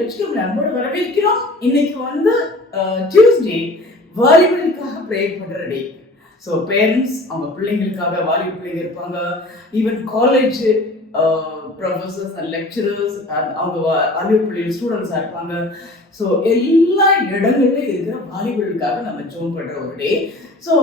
நிகழ்ச்சிக்கு உங்களை அன்போடு வரவேற்கிறோம். இன்னைக்கு வந்து டியூஸ்டே வாலிபர்களுக்காக ப்ரேயர் பண்ற டே. ஸோ பேரண்ட்ஸ் அவங்க பிள்ளைங்களுக்காக, வாலிப பிள்ளைங்க இருப்பாங்க, even college professors and lecturers, அவங்க வாலிப பிள்ளைகள் ஸ்டூடெண்ட்ஸாக இருப்பாங்க. ஸோ எல்லா இடங்கள்லையும் இருக்கிற வாலிபர்களுக்காக நம்ம ஜோம் பண்ற ஒரு டே. ஸோ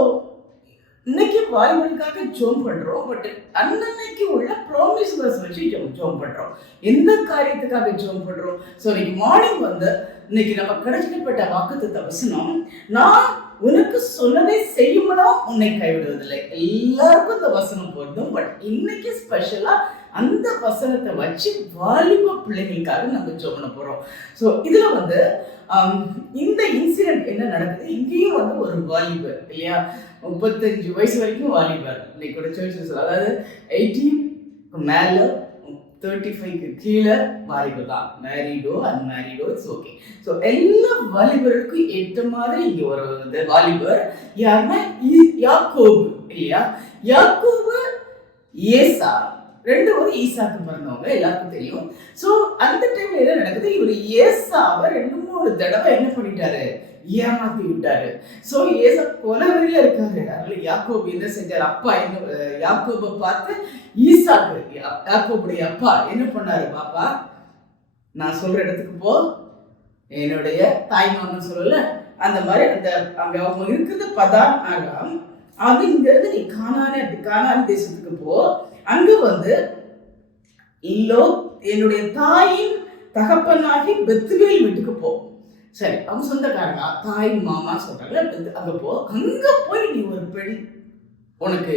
இன்னைக்கு வாலிபர்களுக்காக ஜோம் பண்றோம். பட் அன்னைக்கு உள்ள ப்ராமிஸ் வேர்ஸ் வச்சு ஜோம் பண்றோம். எந்த காரியத்துக்காக ஜோம் பண்றோம்? ஸோ இன்னைக்கு மார்னிங் வந்து இன்னைக்கு நம்ம கிடைக்கப்பட்ட வாக்குத்தத்த வசனம், நான் உனக்கு சொன்னதை செய்யுமோ உன்னை கைவிடுவதில்லை. எல்லாருக்கும் இந்த வசனம் பொருந்தும். பட் இன்னைக்கு ஸ்பெஷலா அந்த வசனத்தை வச்சு வாலிப பிள்ளைகளுக்காக நம்ம ஜோம் பண்ண போறோம். ஸோ இதுல வந்து இந்த இன்சிடென்ட் என்ன நடக்குது? இங்கேயும் வந்து ஒரு வாலிபர் இல்லையா, 35 வயசு வரைக்கும் வாலிபர் இன்னைக்கு சர்ச்சஸ், அதாவது 18 மேல 35க்கு கீழே வாலிபர் தான். மேரிடோ அன்மேரிடோ இட்ஸ் ஓகே. ஸோ எல்லா வாலிபருக்கும் ஏற்ற மாதிரி இங்க ஒரு வாலிபர் யாருன்னா யாக்கோபு இல்லையா. யாக்கோபு ஏசா ரெண்டு பேரும் ஈசாக்கு பிறந்தவங்க, எல்லாருக்கும் தெரியும். ஸோ அந்த டைம்ல என்ன நடக்குது? இவர் ஏசாவை 2-3 தடவை என்ன பண்ணிட்டாரு? ஏமாத்தி விட்டாரு. ஸோ ஏசா கொலவெறியில இருக்காரு. அதனால யாக்கோபு என்ன செஞ்சாரு? அப்பா என்ன யாக்கோபை பார்த்து ஈசாக்கு, யாக்கோபுடைய அப்பா என்ன பண்ணாரு? பாப்பா, நான் சொல்ற இடத்துக்கு போ, என்னுடைய தாய் மாமன் சொல்லல அந்த மாதிரி அந்த அங்க அவங்க இருக்கிறது பதான் ஆகாம், அது இங்க இருந்து நீ கானானி தேசத்துக்கு போ, அங்க வந்து என்னுடைய தாயின் தகப்பனாகி பெத்துவேல் வீட்டுக்கு போ. சரி, அவங்க சொந்தக்காரங்க, தாய் மாமா சொல்றாங்க, அங்க போ, அங்க போய் நீ ஒரு பெண் உனக்கு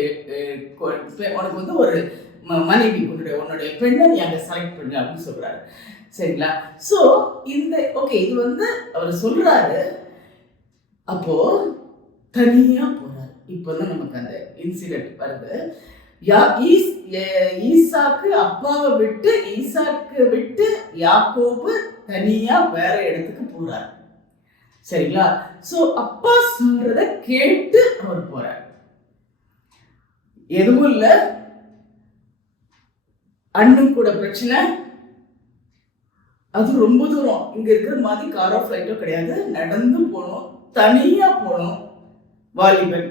வந்து ஒரு மனைவி, உன்னுடைய பெண்ணை நீ அங்க செலக்ட் பண்ணு அப்படின்னு சொல்றாரு. சரிங்களா? ஸோ இந்த ஓகே, இது வந்து அவர் சொல்றாரு. அப்போ தனியா போறாரு. இப்போதான் நமக்கு அந்த இன்சிடென்ட் வருது. ஈசாக்கு அப்பாவை விட்டு யாக்கோபு தனியா வேற இடத்துக்கு போறார். சரிங்களா? சோ அப்பா சொல்றத கேட்டு அவர் போறார். எதுவும் இல்ல, அண்ணன் கூட பிரச்சனை, அது ரொம்ப தூரம், இங்க இருக்கிற மாதிரி காரோ ஃபிளைட்டோ கிடையாது, நடந்து போனோம், தனியா போனோம். வாலிபன்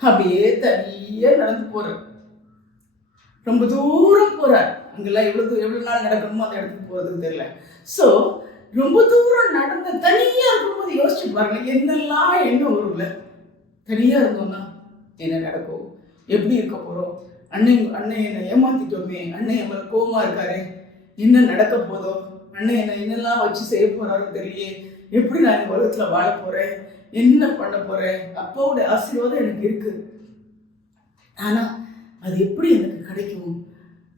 அப்படியே தனியா நடந்து போறார். ரொம்ப தூரம் போறார். அங்கெல்லாம் எவ்வளவு நாள் நடக்கணுமோ அந்த இடத்துக்கு போறதுக்கு தெரியல. ஸோ ரொம்ப தூரம் நடந்து தனியா இருக்கும்போது யோசிச்சு பாருங்க, என்னெல்லாம் என்ன வரும்ல. தனியா இருந்தோம்னா என்ன நடக்கும்? எப்படி இருக்க போறோம்? அண்ணன் என்னை ஏமாத்திட்டோமே, அண்ணன் என் கோவமா இருக்காரு, என்ன நடக்க போதோ, அண்ணன் என்ன என்னெல்லாம் வச்சு செய்ய போறாரோ தெரியலையே, எப்படி நான் இந்த உலகத்துல வாழ போறேன், என்ன பண்ண போறேன்? அப்பாவோட ஆசீர்வாதம் எனக்கு இருக்கு, ஆனா அது எப்படி எனக்கு கிடைக்கும்?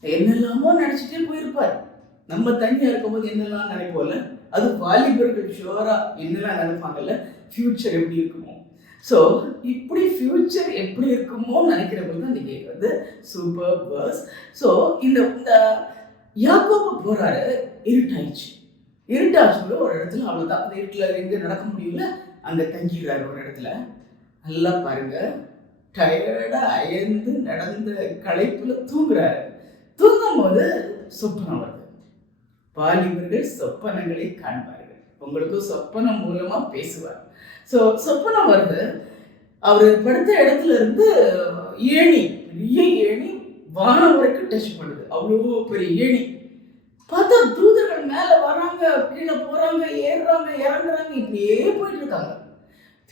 என்னெல்லாமோ நினைச்சிட்டே போயிருப்பார். நம்ம தனியா இருக்கும்போது என்னெல்லாம் நினைப்போம்ல, அது வாலிபர்கள் ஷுவரா என்னெல்லாம் நினைப்பாங்கல்ல, ஃபியூச்சர் எப்படி இருக்குமோ. ஸோ இப்படி ஃபியூச்சர் எப்படி இருக்குமோ நினைக்கிறவங்க தான் நீங்க வந்து சூப்பர் வேர்ஸ். ஸோ இந்த யாக்கோபு போறாரு, இருட்டாச்சு ஒரு இடத்துல, அவ்வளவுதான், அந்த இருட்டுல எங்க நடக்க முடியல, அங்க தங்கிடுறாரு ஒரு இடத்துல. நல்லா பாருங்க, டயர்டா அயர்ந்து நடந்த களைப்புல தூங்குறாரு. தூங்கும் போது சொப்பனம் வருது. வாலிபர்கள் சொப்பனங்களை காண்பார்கள். உங்களுக்கும் சொப்பனம் மூலமா பேசுவார். ஸோ சொப்பனம் வருது. அவர் படுத்த இடத்துல இருந்து பெரிய ஏணி வானம் வரைக்கும் டச் பண்ணுது. அவ்வளோ பெரிய ஏணி. பார்த்தா தூதர்கள் மேல வராங்க, கீழே போறாங்க, ஏறுறாங்க, இறங்குறாங்க, இப்படியே போயிட்டு இருக்காங்க.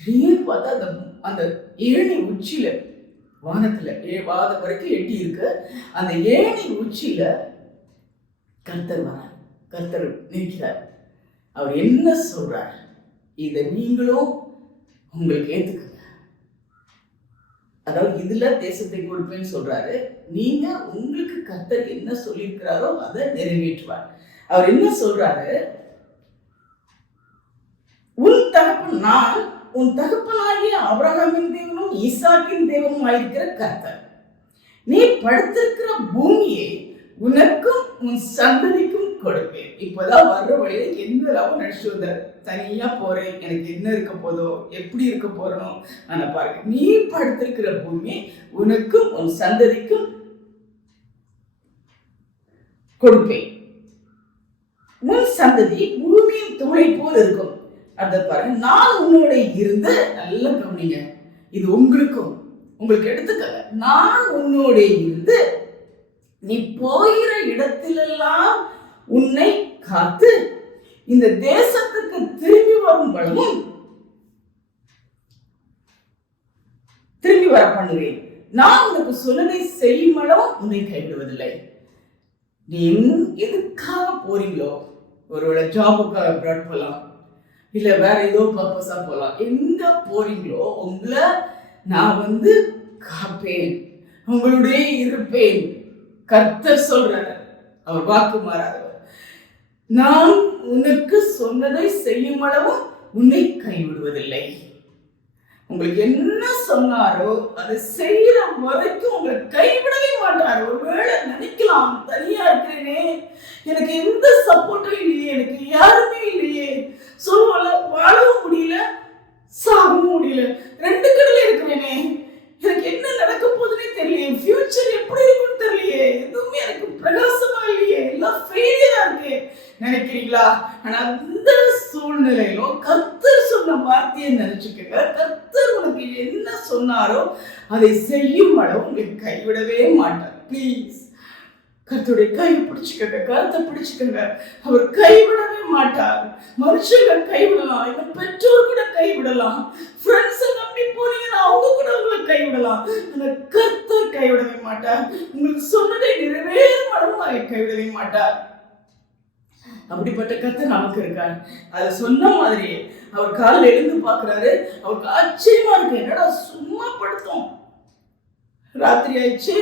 திடீர்னு பார்த்தா அந்த ஏணி உச்சியில, வானத்துல வாதம் வரைக்கும் எட்டி இருக்கு, அந்த ஏணி உச்சியில கர்த்தர் வரார். கர்த்தர் நிற்கிறார். அவர் என்ன சொல்றார்? இதை நீங்களும் உங்களுக்கு ஏத்துக்குங்க. அதாவது இதுல தேசத்தை கொடுப்பேன்னு சொல்றாரு. நீங்க உங்களுக்கு கர்த்தர் என்ன சொல்லியிருக்கிறாரோ அதை நிறைவேற்றுவார். அவர் என்ன சொல்றாரு? நான் உன் தகப்பனாகிய ஆபிரகாமின் தேவனும் ஈசாக்கின் தேவனும் ஆயிருக்கிற கர்த்தர். நீ படுத்திருக்கிற பூமியை உனக்கும் உன் சந்ததிக்கும் கொடுப்பேன். இப்பதான் வர்ற வழியில எந்த லாபம் நினைச்சு வந்தார். தனியா போறேன், எனக்கு என்ன இருக்க போதோ, எப்படி இருக்க போறனோ நான் பாருங்க. நீ படுத்திருக்கிற பூமியை உனக்கும் உன் சந்ததிக்கும் கொடுப்பேன். உன் சந்ததி பூமியின் தூளை போல் இருக்கும். அடுத்த பாருங்க, நான் உன்னோட இருந்து, நல்லா கவனிங்க, இது உங்களுக்கு எடுத்துக்கங்க. நான் உன்னோட இருந்து நீ போகிற இடத்திலெல்லாம் உன்னை காத்து இந்த தேசத்துக்கு திரும்பி வரும் வளமும் திரும்பி வர பண்ணுவேன். நான் உனக்கு சொன்னதை செய்யும் அளவும் உன்னை கைவிடுவதில்லை. நீ எதுக்காக போறீங்களோ, ஒருவேளை ஜாபுக்காக அப்ராட் போகலாம், இல்ல வேற ஏதோ பர்பஸா போகலாம், எங்க போறீங்களோ உங்களை நான் காப்பேன், உங்களுடைய இருப்பேன். கர்த்தர் சொல்றார், அவர் வாக்கு மாறாதவர். நான் உனக்கு சொன்னதை செய்யும் அளவும் உன்னை கைவிடுவதில்லை. உங்களுக்கு என்ன சொன்னாரோ அதை செய்யற வரைக்கும் உங்களை கைவிடவே மாட்டார். ஒருவேளை நினைக்கலாம், தனியா இருக்கிறேனே, எனக்கு எந்த சப்போர்ட்டும் இல்லையே, எனக்கு யாருமே இல்லையே, சொல்லுவல வாழவும் முடியல, சாகவும் முடியல, ரெண்டு கடல இருக்கிறேனே, எனக்கு என்ன நடக்க போகுதுன்னே தெரியலையே, ஃபியூச்சர் எப்படி இருக்குன்னு தெரியலையே, எதுவுமே எனக்கு பிரகாசமா இல்லையே, எல்லாம் ஃபெயிலியரா இருக்கு நினைக்கிறீங்களா? ஆனா அந்த சூழ்நிலையிலும் கர்த்தர் சொன்ன வார்த்தையை நினைச்சுக்கங்க. கர்த்தர் உனக்கு என்ன சொன்னாரோ அதை செய்யும் அளவு உங்களுக்கு கைவிடவே மாட்டார். ப்ளீஸ் கர்த்தருடைய கை பிடிச்சுக்கங்க, கருத்தை பிடிச்சுக்கங்க. அவர் கைவிடவே மாட்டார். மனுஷங்க கைவிடலாம், எங்க பெற்றோர் கூட கைவிடலாம், ஃப்ரெண்ட்ஸ் நம்பி போனீங்கன்னா அவங்க கூட உங்களை கைவிடலாம். அந்த கர்த்தர் கைவிடவே மாட்டார். உங்களுக்கு சொன்னதை நிறைவேறும் அளவு அதை கைவிடவே மாட்டார். அப்படிப்பட்ட கர்த்தர் நமக்கு இருக்கார். அதை சொன்ன மாதிரியே அவர் காலில் எழுந்து பார்க்கிறாரு. அவருக்கு ஆச்சரியமா இருக்கு, என்னடா சும்மா படுத்தோம், ராத்திரி ஆயிடுச்சு,